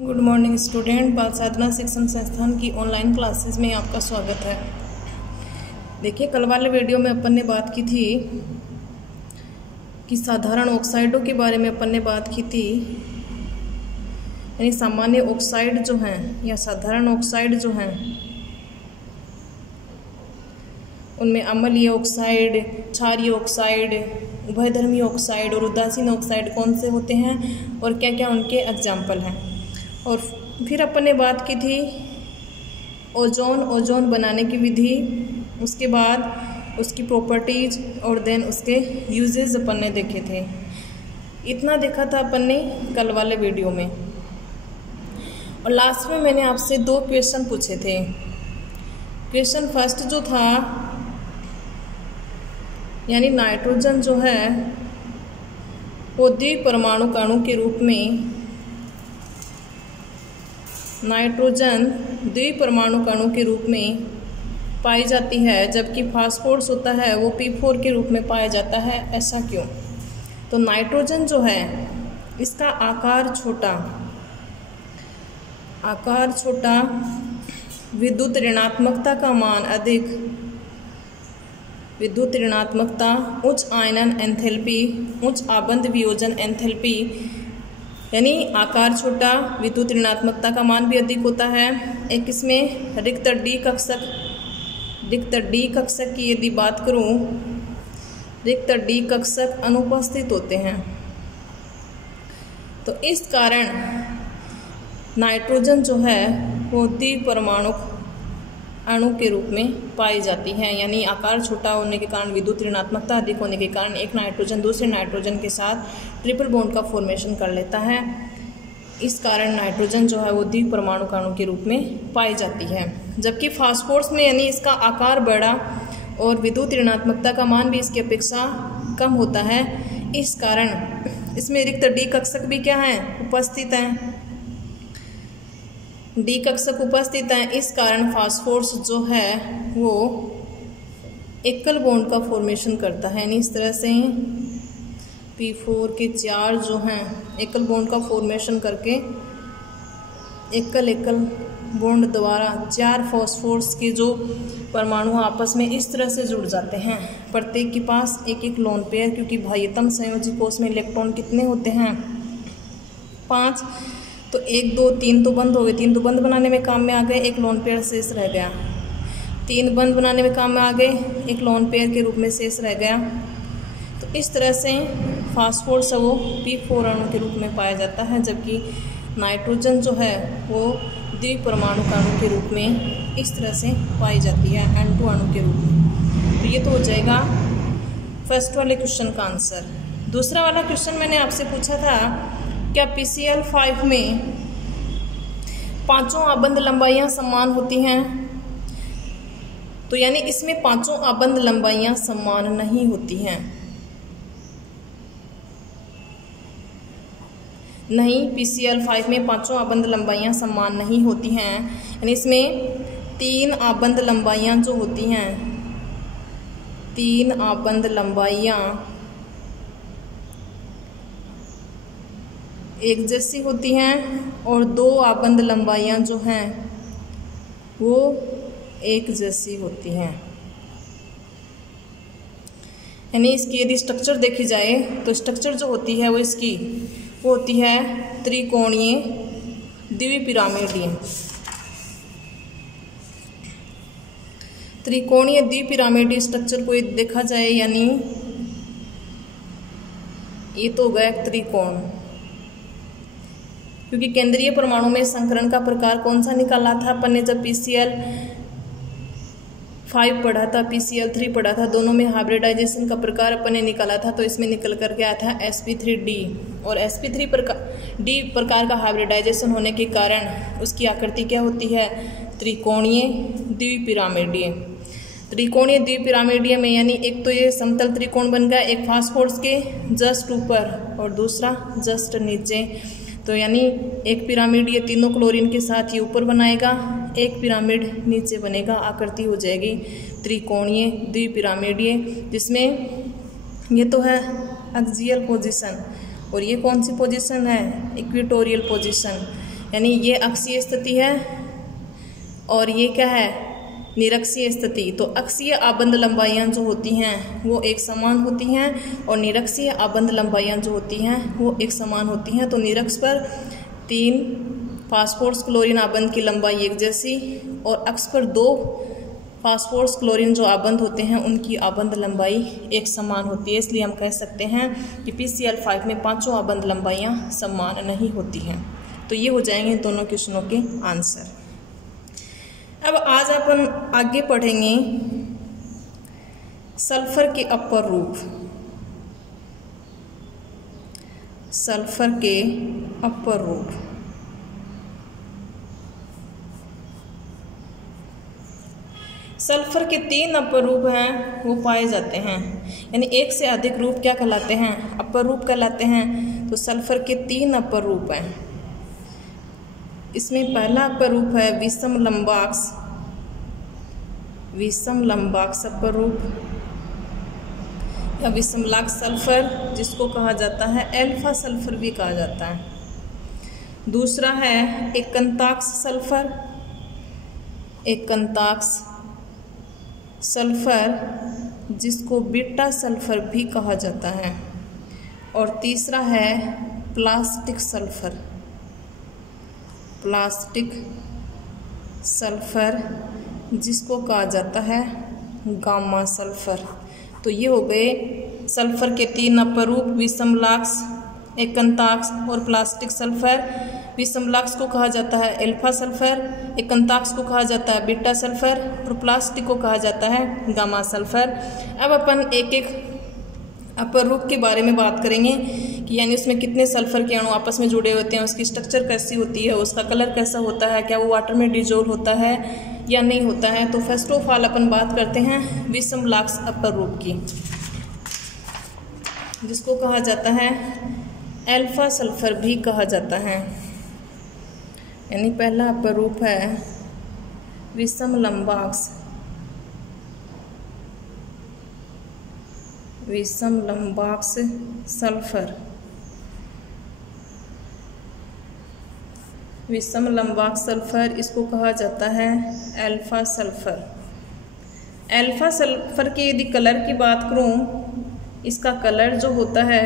Good morning student. बाल साधना शिक्षण संस्थान की ऑनलाइन क्लासेस में आपका स्वागत है। देखिए, कल वाले वीडियो में अपन ने बात की थी कि साधारण ऑक्साइडों के बारे में अपन ने बात की थी, यानी सामान्य ऑक्साइड जो हैं या साधारण ऑक्साइड जो हैं उनमें अम्लीय ऑक्साइड, क्षारीय ऑक्साइड, उभयधर्मी ऑक्साइड और उदासीन ऑक्साइड कौन से होते हैं और क्या क्या उनके एग्जाम्पल हैं। और फिर अपन ने बात की थी ओजोन बनाने की विधि, उसके बाद उसकी प्रॉपर्टीज और देन उसके यूजेस अपन ने देखे थे। इतना देखा था अपन ने कल वाले वीडियो में। और लास्ट में मैंने आपसे 2 क्वेश्चन पूछे थे। क्वेश्चन फर्स्ट जो था, यानी नाइट्रोजन जो है वो द्विपरमाणु अणु के रूप में, नाइट्रोजन द्विपरमाणु अणु के रूप में पाई जाती है, जबकि फास्फोरस होता है वो P4 के रूप में पाया जाता है। ऐसा क्यों? तो नाइट्रोजन जो है इसका आकार छोटा, विद्युत ऋणात्मकता का मान अधिक, विद्युत ऋणात्मकता, उच्च आयनन एंथैल्पी, उच्च आबंध वियोजन एंथैल्पी, यानी आकार छोटा, विद्युत ऋणात्मकता का मान भी अधिक होता है। एक इसमें रिक्त डी कक्षक की यदि बात करूं, रिक्त डी कक्षक अनुपस्थित होते हैं। तो इस कारण नाइट्रोजन जो है वो द्विपरमाणु अणु के रूप में पाई जाती है, यानी आकार छोटा होने के कारण, विद्युत ऋणात्मकता अधिक होने के कारण एक नाइट्रोजन दूसरे नाइट्रोजन के साथ ट्रिपल बॉन्ड का फॉर्मेशन कर लेता है। इस कारण नाइट्रोजन जो है वो द्विपरमाणु अणु के रूप में पाई जाती है। जबकि फास्फोरस में यानी इसका आकार बड़ा और विद्युत ऋणात्मकता का मान भी इसकी अपेक्षा कम होता है। इस कारण इसमें रिक्त डी कक्षक भी क्या है, उपस्थित हैं, डी कक्षक उपस्थित हैं। इस कारण फास्फोरस जो है वो एकल बॉन्ड का फॉर्मेशन करता है, यानी इस तरह से P4 के 4 जो हैं एकल बॉन्ड का फॉर्मेशन करके एकल बॉन्ड द्वारा 4 फास्फोरस के जो परमाणु आपस में इस तरह से जुड़ जाते हैं। प्रत्येक के पास एक लोन पेयर, क्योंकि बाह्यतम संयोजी कोष में इलेक्ट्रॉन कितने होते हैं, 5। तो 1 2 3 तो बंद हो गए, 3 तो बंद बनाने में काम में आ गए, एक लोन पेयर शेष रह गया। 3 बंद बनाने में काम में आ गए, एक लोन पेयर के रूप में शेष रह गया। तो इस तरह से फास्फोरस वो P4 अणु के रूप में पाया जाता है, जबकि नाइट्रोजन जो है वो द्विपरमाणु अणु के रूप में इस तरह से पाई जाती है, N2 अणु के रूप में। तो ये तो हो जाएगा फर्स्ट वाले क्वेश्चन का आंसर। दूसरा वाला क्वेश्चन मैंने आपसे पूछा था, क्या PCl5 में 5 आबंध लंबाइयां समान होती हैं? तो यानी इसमें 5 आबंध लंबाइयां समान नहीं होती हैं। नहीं, PCl5 में 5 आबंध लंबाइयां समान नहीं होती हैं, यानी इसमें 3 आबंध लंबाइयां जो होती हैं, 3 आबंध लंबाइयां एक जैसी होती हैं और 2 आबंध लंबाइयां जो हैं वो एक जैसी होती हैं। यानी इसकी यदि स्ट्रक्चर देखी जाए तो स्ट्रक्चर जो होती है वो इसकी वो होती है त्रिकोणीय द्विपिरामिडीय। त्रिकोणीय द्विपिरामिडीय स्ट्रक्चर को देखा जाए, यानी ये तो हो गया एक त्रिकोण, क्योंकि केंद्रीय परमाणु में संकरण का प्रकार कौन सा निकाला था अपन ने जब PCl5 पढ़ा था, PCl3 पढ़ा था, दोनों में हाइब्रिडाइजेशन का प्रकार अपन ने निकाला था। तो इसमें निकल कर गया था sp3d, और sp3 डी प्रकार का हाइब्रिडाइजेशन होने के कारण उसकी आकृति क्या होती है, त्रिकोणीय द्विपिरामिडीय। त्रिकोणीय द्विपिरामिडीय में यानी एक तो ये समतल त्रिकोण बन गया, एक फास्फोरस के जस्ट ऊपर और दूसरा जस्ट नीचे। तो यानी एक पिरामिड ये तीनों क्लोरीन के साथ ये ऊपर बनाएगा, एक पिरामिड नीचे बनेगा, आकृति हो जाएगी त्रिकोणीय द्विपिरामिडीय, जिसमें ये तो है एक्सियल पोजीशन और ये कौन सी पोजीशन है, इक्वेटोरियल पोजीशन। यानी ये अक्षीय स्थिति है और ये क्या है, निरक्षीय स्थिति। तो अक्षीय आबंध लंबाइयाँ जो होती हैं वो एक समान होती हैं और निरक्षीय आबंध लंबाइयाँ जो होती हैं वो एक समान होती हैं। तो निरक्ष पर 3 फास्फोरस क्लोरीन आबंध की लंबाई एक जैसी और अक्ष पर 2 फास्फोरस क्लोरीन जो आबंध होते हैं उनकी आबंध लंबाई एक समान होती है। इसलिए हम कह सकते हैं कि PCl5 में पांचों आबंध लंबाइयाँ समान नहीं होती हैं। तो ये हो जाएंगे दोनों क्वेश्चनों के आंसर। अब आज अपन आगे पढ़ेंगे सल्फर के अपर रूप। सल्फर के अपर रूप। सल्फर के 3 अपर रूप हैं वो पाए जाते हैं, यानी एक से अधिक रूप क्या कहलाते हैं, अपर रूप कहलाते हैं। तो सल्फर के 3 अपर रूप हैं। इसमें पहला अपर रूप है विषम लंबाक्ष। विषम लंबाक्ष अपर रूप या विषमलाक्ष सल्फर, जिसको कहा जाता है एल्फा सल्फर भी कहा जाता है। दूसरा है एकांताक्ष सल्फर। एकांताक्ष सल्फर जिसको बीटा सल्फर भी कहा जाता है। और तीसरा है प्लास्टिक सल्फर। प्लास्टिक सल्फर जिसको कहा जाता है गामा सल्फर। तो ये हो गए सल्फर के 3 अपर रूप, विषमलाक्ष, एकांताक्ष और प्लास्टिक सल्फर। विषमलाक्ष को कहा जाता है एल्फा सल्फर, एकांताक्ष को कहा जाता है बीटा सल्फर और प्लास्टिक को कहा जाता है गामा सल्फर। अब अपन एक एक अपर रूप के बारे में बात करेंगे कि यानी उसमें कितने सल्फर के अणु आपस में जुड़े होते हैं, उसकी स्ट्रक्चर कैसी होती है, उसका कलर कैसा होता है, क्या वो वाटर में डिजोल्व होता है या नहीं होता है। तो फर्स्ट ऑफ ऑल अपन बात करते हैं विषमलाक्ष अपर रूप की, जिसको कहा जाता है एल्फा सल्फर भी कहा जाता है। यानी पहला अपर रूप है विषम लंबाक्ष। विषम लंबाक्ष सल्फर। विषम लंबाक्ष सल्फर इसको कहा जाता है एल्फा सल्फर। एल्फा सल्फर की यदि कलर की बात करूं, इसका कलर जो होता है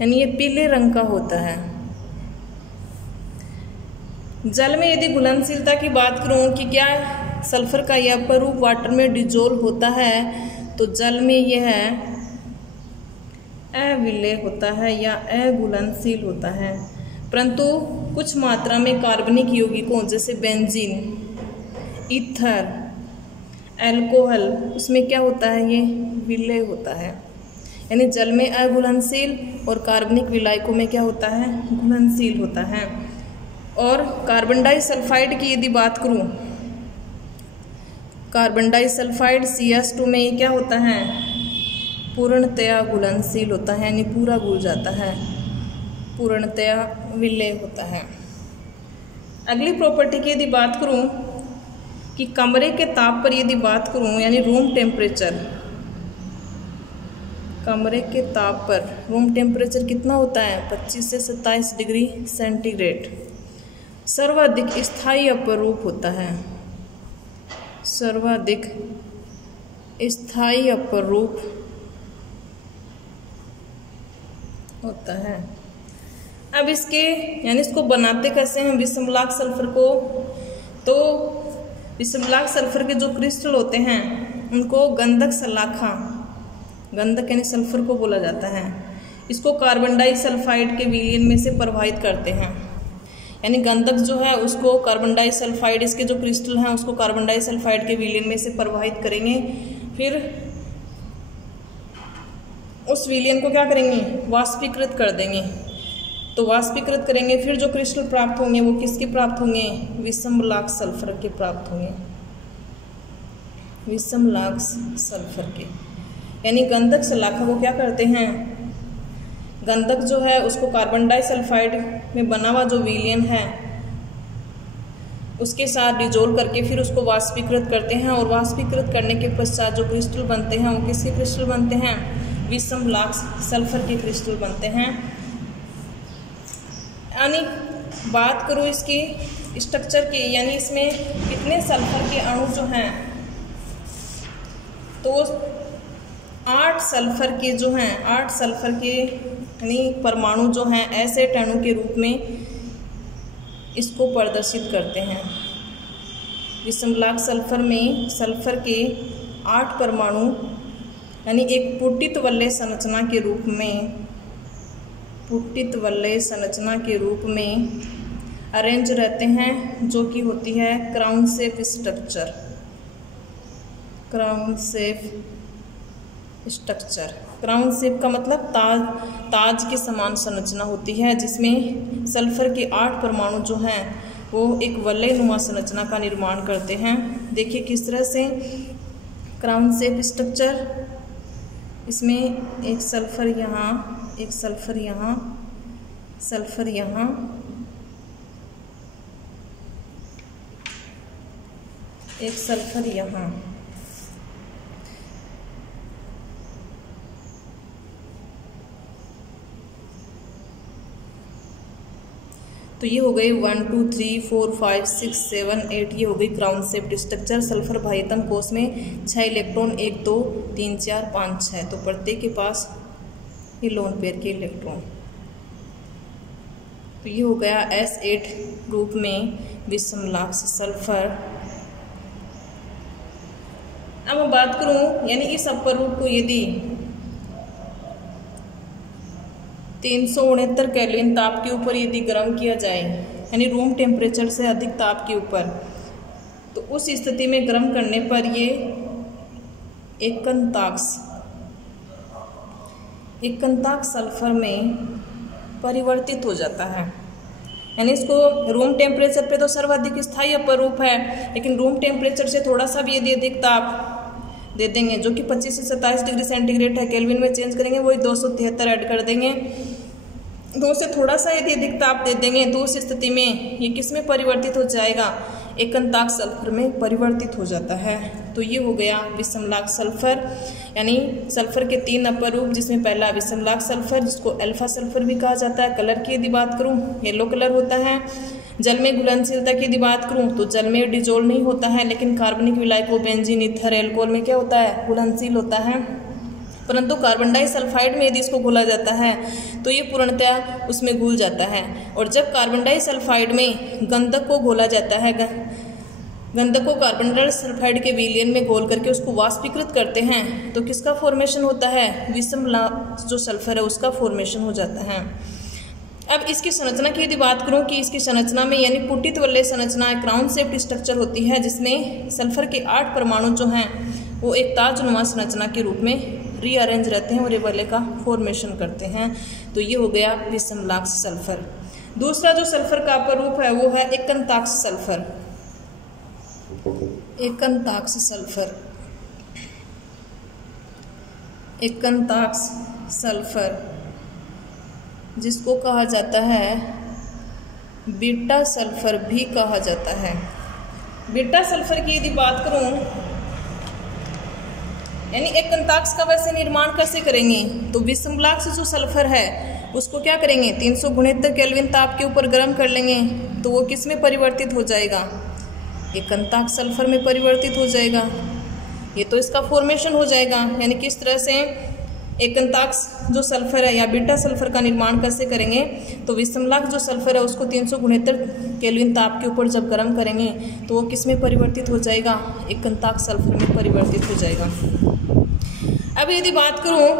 यानी ये पीले रंग का होता है। जल में यदि घुलनशीलता की बात करूं कि क्या सल्फर का यह अपर रूप वाटर में डिजोल्व होता है, तो जल में यह अविलेय होता है या अघुलनशील होता है। परंतु कुछ मात्रा में कार्बनिक यौगिकों जैसे बेंजीन, ईथर, अल्कोहल, उसमें क्या होता है, ये विलेय होता है। यानी जल में अघुलनशील और कार्बनिक विलायकों में क्या होता है, घुलनशील होता है। और कार्बन डाइसल्फाइड की यदि बात करूं, कार्बन डाइसल्फाइड CS2 में ये क्या होता है, पूर्णतया घुलनशील होता है, यानी पूरा घुल जाता है, पूर्णतया विलेय होता है। अगली प्रॉपर्टी की यदि बात करूं कि कमरे के ताप पर यदि बात करूं, यानी रूम टेम्परेचर, कमरे के ताप पर रूम टेम्परेचर कितना होता है, 25 से 27 डिग्री सेंटीग्रेड। सर्वाधिक स्थायी अपर रूप होता है, सर्वाधिक स्थायी अपर रूप होता है। अब इसके यानी इसको बनाते कैसे हैं विषमलाक्ष सल्फर को, तो विषमलाक्ष सल्फर के जो क्रिस्टल होते हैं उनको गंधक शलाखा, गंधक यानी सल्फर को बोला जाता है, इसको कार्बन डाइसल्फाइड के विलयन में से प्रवाहित करते हैं। यानी गंधक जो है उसको कार्बन डाइसल्फाइड, इसके जो क्रिस्टल हैं उसको कार्बन डाइसल्फाइड के विलयन में से प्रवाहित करेंगे, फिर उस विलयन को क्या करेंगे, वाष्पीकृत कर देंगे। तो वाष्पीकृत करेंगे, फिर जो क्रिस्टल प्राप्त होंगे वो किसके प्राप्त होंगे, विषमलाक्ष सल्फर के प्राप्त होंगे, विषमलाक्ष सल्फर के। यानी गंधक शलाखा को क्या करते हैं, गंधक जो है उसको कार्बन डाइसल्फाइड में बना हुआ जो विलयन है उसके साथ डिजोल्व करके फिर उसको वाष्पीकृत करते हैं, और वाष्पीकृत करने के पश्चात जो क्रिस्टल बनते हैं वो किसके क्रिस्टल बनते हैं, विषमलाक्ष सल्फर के क्रिस्टल बनते हैं। यानी बात करूँ इसकी स्ट्रक्चर की, यानी इसमें कितने सल्फर के अणु जो हैं, तो 8 सल्फर के जो हैं, 8 सल्फर के यानी परमाणु जो हैं एसिड अणु के रूप में इसको प्रदर्शित करते हैं। विषमलाख सल्फर में सल्फर के 8 परमाणु यानी एक पुटित वलय संरचना के रूप में, पुटित वलय संरचना के रूप में अरेंज रहते हैं, जो कि होती है crown shape structure. Crown shape structure, crown shape का मतलब ताज के समान संरचना होती है, जिसमें सल्फर के 8 परमाणु जो हैं वो एक वलयनुमा संरचना का निर्माण करते हैं। देखिए किस तरह से क्राउन शेप स्ट्रक्चर, इसमें एक सल्फर यहाँ, एक सल्फर यहाँ, सल्फर यहाँ, एक सल्फर यहाँ। तो ये हो गई 1 2 3 4 5 6 7 8, ये हो गई क्राउन शेप्ड स्ट्रक्चर। सल्फर भाइयतम कोष में 6 इलेक्ट्रॉन, 1 2 3 4 5 6, तो प्रत्येक के पास ये लोन पेयर के इलेक्ट्रॉन। तो ये हो गया S8 ग्रुप में विषमलाख सल्फर। अब मैं बात करूं, यानी इस अपरूप को यदि 369 केल्विन ताप के ऊपर यदि गर्म किया जाए, यानी रूम टेम्परेचर से अधिक ताप के ऊपर, तो उस स्थिति में गर्म करने पर ये एकंताक्ष सल्फर में परिवर्तित हो जाता है। यानी इसको रूम टेम्परेचर पे तो सर्वाधिक स्थायी अपरूप है, लेकिन रूम टेम्परेचर से थोड़ा सा भी यदि अधिक ताप दे देंगे, जो कि 25 से 27 डिग्री सेंटीग्रेड है, केल्विन में चेंज करेंगे वही 273 ऐड कर देंगे, 2 से थोड़ा सा यदि अधिक ताप दे देंगे तो उस स्थिति में ये किस में परिवर्तित हो जाएगा, एकंताक्ष सल्फर में परिवर्तित हो जाता है। तो ये हो गया विषमलाख सल्फर, यानी सल्फर के 3 अपरूप, जिसमें पहला विषमलाख सल्फर, जिसको अल्फा सल्फर भी कहा जाता है। कलर की यदि बात करूँ येलो कलर होता है। जल में घुलनशीलता की यदि बात करूँ तो जल में डिजोल्व नहीं होता है, लेकिन कार्बनिक विलायकों, बेंजीन, ईथर, एल्कोहल में क्या होता है, घुलनशील होता है। परंतु कार्बन डाइसल्फाइड में यदि इसको घोला जाता है तो ये पूर्णतया उसमें घुल जाता है। और जब कार्बन डाइसल्फाइड में गंधक को घोला जाता है, गंधक को कार्बन डाइसल्फाइड के विलयन में घोल करके उसको वाष्पीकृत करते हैं, तो किसका फॉर्मेशन होता है, विषमलाख जो सल्फर है उसका फॉर्मेशन हो जाता है। अब इसकी संरचना की यदि बात करूं कि इसकी संरचना में यानी पुटित वलय संरचना क्राउन शेप्ड स्ट्रक्चर होती है, जिसमें सल्फर के 8 परमाणु जो हैं वो एक ताजनुमा संरचना के रूप में रीअरेंज रहते हैं और ये वलय का फॉर्मेशन करते हैं। तो ये हो गया विषमलाख सल्फर। दूसरा जो सल्फर का अपरूप है वो है एकंताक्ष सल्फर। एकंताक्ष सल्फर, एकंताक्ष सल्फर जिसको कहा जाता है बीटा सल्फर भी कहा जाता है। बीटा सल्फर की यदि बात करूं, यानी एकंताक्ष का वैसे निर्माण कैसे करेंगे, तो विषमलाख से जो सल्फर है उसको क्या करेंगे, 369 केल्विन ताप के ऊपर गर्म कर लेंगे, तो वो किस में परिवर्तित हो जाएगा, एकंताक्ष सल्फर में परिवर्तित हो जाएगा। ये तो इसका फॉर्मेशन हो जाएगा। यानी किस तरह से एकंताक्ष जो सल्फर है या बीटा सल्फर का निर्माण कैसे करेंगे, तो विषमलाख जो सल्फर है उसको 369 केल्विन ताप के ऊपर जब गर्म करेंगे तो वो किस में परिवर्तित हो जाएगा, एकंताक्ष सल्फर में परिवर्तित हो जाएगा। अब यदि बात करूं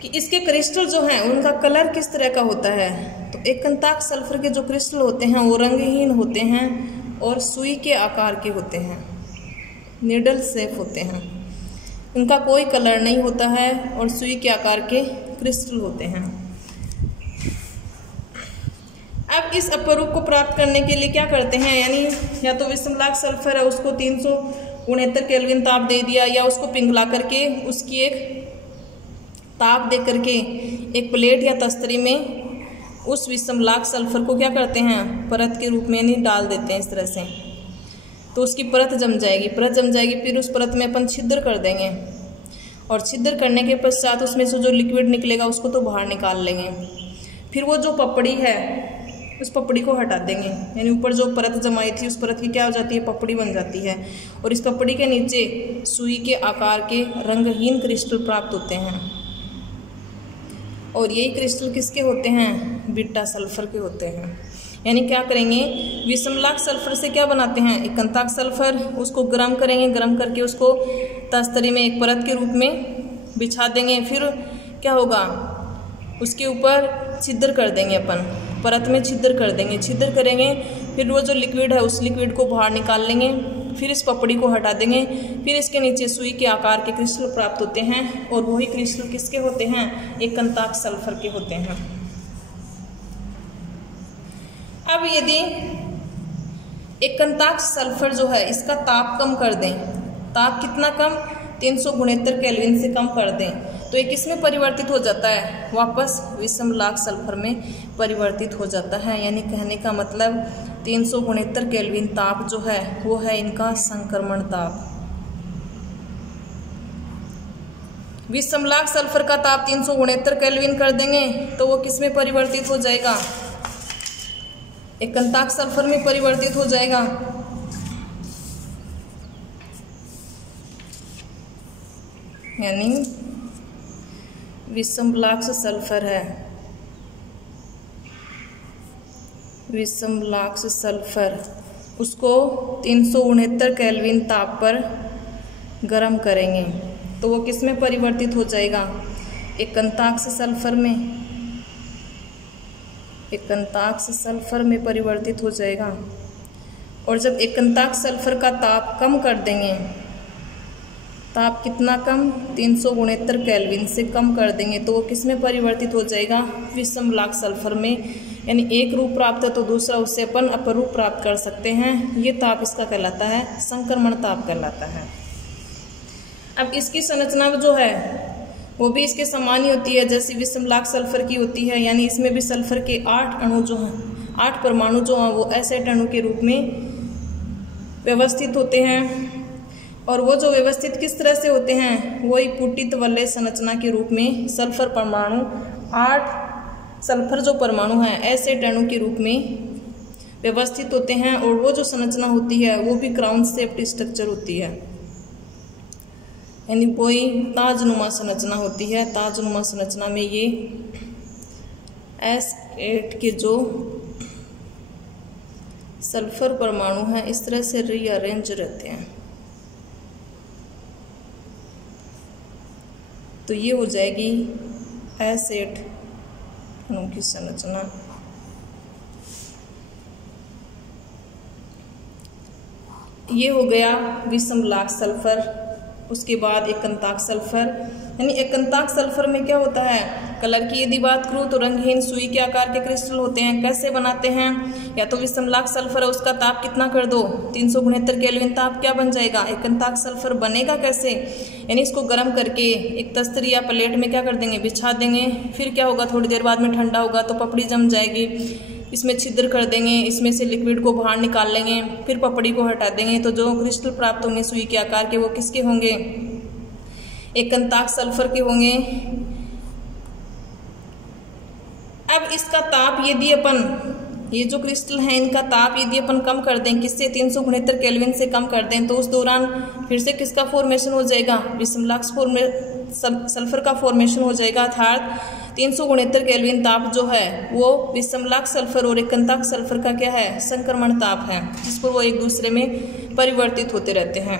कि इसके क्रिस्टल जो हैं उनका कलर किस तरह का होता है, तो एकंताक्ष सल्फर के जो क्रिस्टल होते हैं वो रंगहीन होते हैं और सुई के आकार के होते हैं, नीडल शेप होते हैं, उनका कोई कलर नहीं होता है और सुई के आकार के क्रिस्टल होते हैं। अब इस अपरूप को प्राप्त करने के लिए क्या करते हैं, यानी या तो विषमलाख सल्फर है उसको 369 केल्विन ताप दे दिया, या उसको पिघला करके उसकी एक ताप दे करके एक प्लेट या तस्तरी में उस विषमलाख सल्फर को क्या करते हैं, परत के रूप में नहीं डाल देते हैं इस तरह से, तो उसकी परत जम जाएगी। परत जम जाएगी, फिर उस परत में अपन छिद्र कर देंगे और छिद्र करने के पश्चात उसमें से जो लिक्विड निकलेगा उसको तो बाहर निकाल लेंगे। फिर वो जो पपड़ी है उस पपड़ी को हटा देंगे, यानी ऊपर जो परत जमाई थी उस परत की क्या हो जाती है, पपड़ी बन जाती है। और इस पपड़ी के नीचे सुई के आकार के रंगहीन क्रिस्टल प्राप्त होते हैं। और यही क्रिस्टल किसके होते हैं, बीटा सल्फर के होते हैं। यानी क्या करेंगे, विषमलाख सल्फर से क्या बनाते हैं, एकंताक सल्फर, उसको गर्म करेंगे, गर्म करके उसको तस्तरी में एक परत के रूप में बिछा देंगे। फिर क्या होगा, उसके ऊपर छिद्र कर देंगे, अपन परत में छिद्र कर देंगे, छिद्र करेंगे। फिर वो जो लिक्विड है उस लिक्विड को बाहर निकाल लेंगे, फिर इस पपड़ी को हटा देंगे। फिर इसके नीचे सुई के आकार के क्रिस्टल प्राप्त होते हैं। और वही क्रिस्टल किसके होते हैं, एकंताक सल्फर के होते हैं। अब यदि एकंताक सल्फर जो है इसका ताप कम कर दें, ताप कितना कम, 369 केल्विन से कम कर दें, तो ये किस में परिवर्तित हो जाता है, वापस विषमलाख सल्फर में परिवर्तित हो जाता है। यानी कहने का मतलब 369 केल्विन ताप जो है वो है इनका संक्रमण ताप। विषमलाख सल्फर का ताप 369 केल्विन कर देंगे तो वो किस में परिवर्तित हो जाएगा, एकंताक सल्फर में परिवर्तित हो जाएगा। यानी विषमलाख सल्फर है, विषमलाख सल्फर, उसको 369 केल्विन ताप पर गर्म करेंगे तो वो किस में परिवर्तित हो जाएगा, एकंताक सल्फर में, एकंताक सल्फर में परिवर्तित हो जाएगा। और जब एकंताक सल्फर का ताप कम कर देंगे, ताप कितना कम, 369 केल्विन से कम कर देंगे तो वो किस में परिवर्तित हो जाएगा, विषमलाख सल्फर में। यानी एक रूप प्राप्त है तो दूसरा उससे अपन अपर रूप प्राप्त कर सकते हैं। ये ताप इसका कहलाता है संक्रमण ताप कहलाता है। अब इसकी संरचना जो है वो भी इसके समान ही होती है जैसे विषमलाख सल्फर की होती है। यानी इसमें भी सल्फर के 8 अणु जो हैं, 8 परमाणु जो हैं वो एसिड अणु के रूप में व्यवस्थित होते हैं। और वो जो व्यवस्थित किस तरह से होते हैं, वही पुटित वलय संरचना के रूप में सल्फर परमाणु, 8 सल्फर जो परमाणु हैं एसिड अणु के रूप में व्यवस्थित होते हैं। और वो जो संरचना होती है वो भी क्राउन शेप्ड स्ट्रक्चर होती है, यानी कोई ताजनुमा संरचना होती है। ताजनुमा संरचना में ये S8 के जो सल्फर परमाणु हैं इस तरह से रीअरेंज रहते हैं। तो ये हो जाएगी S8 अणु की संरचना। ये हो गया विषमलाख सल्फर। उसके बाद एकंताक सल्फर, यानी एकंताक सल्फर में क्या होता है, कलर की यदि बात करूँ तो रंगहीन सुई के आकार के क्रिस्टल होते हैं। कैसे बनाते हैं, या तो विषमलाख सल्फर है उसका ताप कितना कर दो, 369 केल्विन ताप क्या बन जाएगा, एकंताक सल्फर बनेगा कैसे, यानी इसको गर्म करके एक तस्तरी या प्लेट में क्या कर देंगे, बिछा देंगे। फिर क्या होगा, थोड़ी देर बाद में ठंडा होगा तो पपड़ी जम जाएगी, इसमें छिद्र कर देंगे, इसमें से लिक्विड को बाहर निकाल लेंगे, फिर पपड़ी को हटा देंगे। तो जो क्रिस्टल प्राप्त होंगे सुई के आकार के वो किसके होंगे, एकंताक सल्फर के होंगे। अब इसका ताप यदि अपन, ये जो क्रिस्टल हैं इनका ताप यदि अपन कम कर दें, किससे, 369 केल्विन से कम कर दें, तो उस दौरान फिर से किसका फॉर्मेशन हो जाएगा, विषमलाख सल्फर का फॉर्मेशन हो जाएगा। अर्थात 369 केल्विन ताप जो है वो विषमलाख सल्फर और एकंताक सल्फर का क्या है, संक्रमण ताप है, जिस पर वो एक दूसरे में परिवर्तित होते रहते हैं।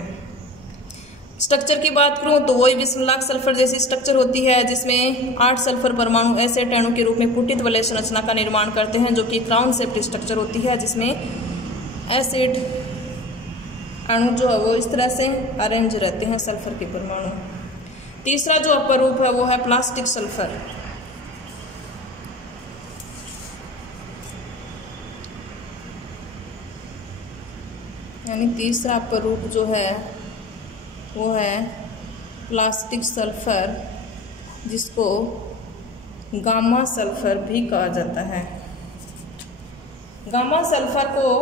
स्ट्रक्चर की बात करूं तो वही विषमलाख सल्फर जैसी स्ट्रक्चर होती है जिसमें 8 सल्फर परमाणु एसिड अणु के रूप में पुटित वलय संरचना का निर्माण करते हैं, जो कि क्राउन शेप्ड स्ट्रक्चर होती है जिसमें एसिड अणु जो है वो इस तरह से अरेंज रहते हैं सल्फर के परमाणु। तीसरा जो अपर रूप है वो है प्लास्टिक सल्फर। यानी तीसरा अपर रूप जो है वो है प्लास्टिक सल्फर, जिसको गामा सल्फर भी कहा जाता है। गामा सल्फर को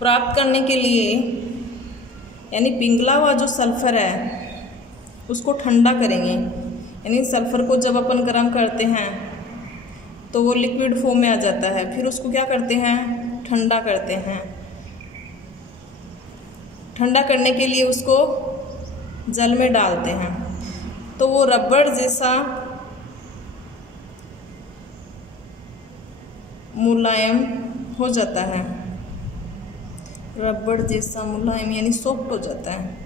प्राप्त करने के लिए, यानी पिघला हुआ जो सल्फर है उसको ठंडा करेंगे। यानी सल्फर को जब अपन गर्म करते हैं तो वो लिक्विड फॉर्म में आ जाता है। फिर उसको क्या करते हैं, ठंडा करते हैं। ठंडा करने के लिए उसको जल में डालते हैं तो वो रबड़ जैसा मुलायम हो जाता है। रबड़ जैसा मुलायम यानी सॉफ्ट हो जाता है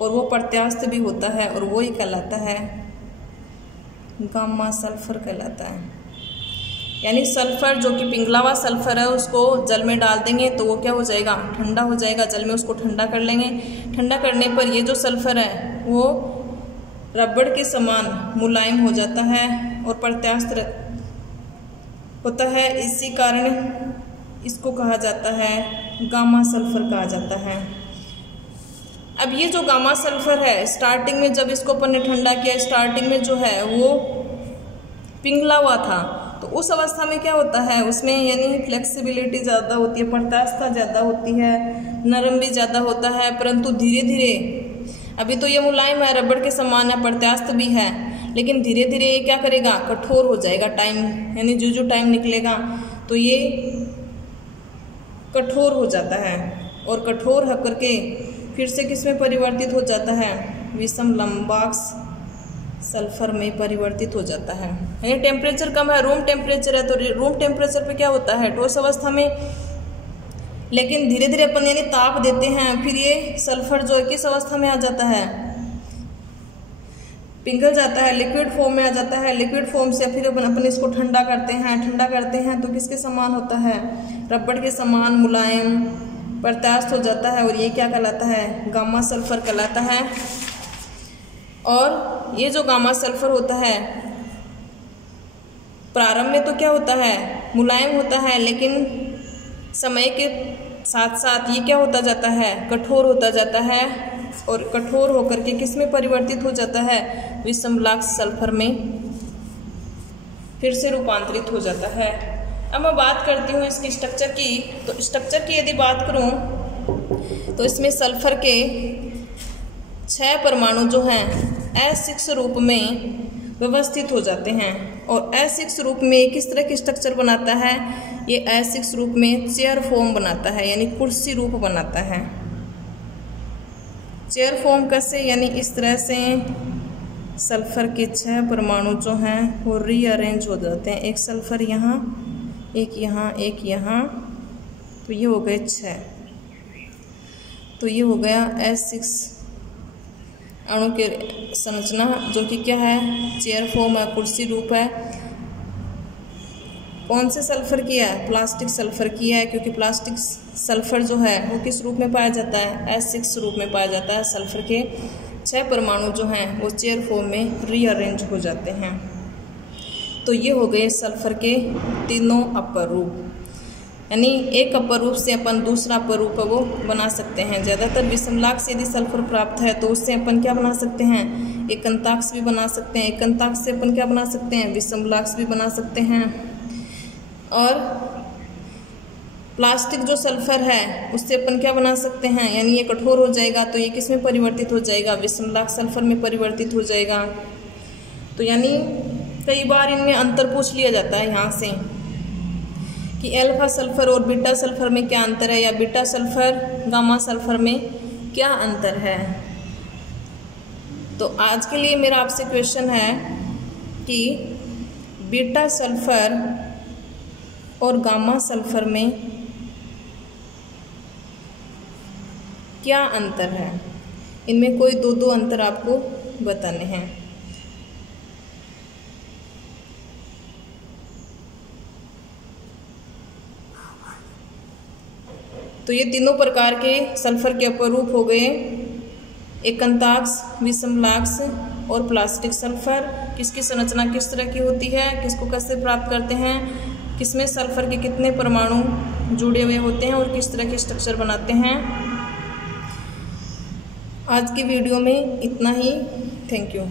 और वो प्रत्यास्थ भी होता है और वो ही कहलाता है गामा सल्फर कहलाता है। यानी सल्फर जो कि पिघला सल्फर है उसको जल में डाल देंगे तो वो क्या हो जाएगा, ठंडा हो जाएगा। जल में उसको ठंडा कर लेंगे। ठंडा करने पर ये जो सल्फर है वो रबड़ के समान मुलायम हो जाता है और प्रत्यास्थ होता है। इसी कारण इसको कहा जाता है गामा सल्फर कहा जाता है। अब ये जो गामा सल्फर है, स्टार्टिंग में जब इसको अपन ने ठंडा किया, स्टार्टिंग में जो है वो पिघला हुआ था, तो उस अवस्था में क्या होता है, उसमें यानी फ्लेक्सिबिलिटी ज़्यादा होती है, प्रत्यास्थता ज़्यादा होती है, नरम भी ज़्यादा होता है। परंतु धीरे धीरे, अभी तो ये मुलायम है, रबड़ के समान है, प्रत्यास्थ भी है, लेकिन धीरे धीरे ये क्या करेगा, कठोर हो जाएगा। टाइम यानी जो टाइम निकलेगा तो ये कठोर हो जाता है और कठोर होकर के फिर से किस में परिवर्तित हो जाता है, विषम लंबाक्स सल्फर में परिवर्तित हो जाता है। यानी टेम्परेचर कम है, रूम टेम्परेचर है, तो रूम टेम्परेचर पे क्या होता है, ठोस अवस्था में, लेकिन धीरे धीरे अपन यानी ताप देते हैं, फिर ये सल्फर जो है किस अवस्था में आ जाता है, पिघल जाता है, लिक्विड फॉर्म में आ जाता है। लिक्विड फॉर्म से फिर अपन इसको ठंडा करते हैं। ठंडा करते हैं तो किसके समान होता है, रबड़ के समान मुलायम प्रत्यास्थ हो जाता है और ये क्या कहलाता है, गामा सल्फर कहलाता है। और ये जो गामा सल्फर होता है प्रारंभ में तो क्या होता है, मुलायम होता है, लेकिन समय के साथ साथ ये क्या होता जाता है, कठोर होता जाता है और कठोर होकर के किस में परिवर्तित हो जाता है, विषमलाक्स सल्फर में फिर से रूपांतरित हो जाता है। अब मैं बात करती हूँ इसकी स्ट्रक्चर की। तो स्ट्रक्चर की यदि बात करूँ तो इसमें सल्फर के 6 परमाणु जो हैं S6 रूप में व्यवस्थित हो जाते हैं। और S6 रूप में किस तरह की स्ट्रक्चर बनाता है, ये S6 रूप में चेयर फॉर्म बनाता है, यानी कुर्सी रूप बनाता है। चेयर फॉर्म कैसे, यानी इस तरह से सल्फर के 6 परमाणु जो हैं वो रीअरेंज हो जाते हैं। एक सल्फर यहाँ, एक यहाँ, एक यहाँ, तो ये हो गए 6। तो ये हो गया S6 अणु के संरचना, जो कि क्या है, चेयर फॉर्म है, कुर्सी रूप है। कौन से सल्फर की है, प्लास्टिक सल्फर की है, क्योंकि प्लास्टिक सल्फर जो है वो किस रूप में पाया जाता है, S6 रूप में पाया जाता है। सल्फर के 6 परमाणु जो हैं वो चेयर फॉर्म में रीअरेंज हो जाते हैं। तो ये हो गए सल्फर के तीनों अपर रूप। यानी एक अपर रूप से अपन दूसरा अपर रूप वो बना सकते हैं। ज़्यादातर विषमलाक्स यदि सल्फर प्राप्त है तो उससे अपन क्या बना सकते हैं, एकंताक्स भी बना सकते हैं। एकंताक्स से अपन क्या बना सकते हैं, विषमलाक्स भी बना सकते हैं। और प्लास्टिक जो सल्फर है उससे अपन क्या बना सकते हैं, यानी ये कठोर हो जाएगा तो ये किस में परिवर्तित हो जाएगा, विषमलाक्स सल्फर में परिवर्तित हो जाएगा। तो यानी कई बार इनमें अंतर पूछ लिया जाता है यहाँ से कि अल्फा सल्फर और बीटा सल्फर में क्या अंतर है, या बीटा सल्फर गामा सल्फर में क्या अंतर है। तो आज के लिए मेरा आपसे क्वेश्चन है कि बीटा सल्फर और गामा सल्फर में क्या अंतर है, इनमें कोई दो अंतर आपको बताने हैं। तो ये तीनों प्रकार के सल्फर के अपरूप हो गए, एकंताक्स, विषमलाक्स और प्लास्टिक सल्फर। किसकी संरचना किस तरह की होती है, किसको कैसे प्राप्त करते हैं, किसमें सल्फर के कितने परमाणु जुड़े हुए होते हैं और किस तरह के स्ट्रक्चर बनाते हैं। आज की वीडियो में इतना ही। Thank you.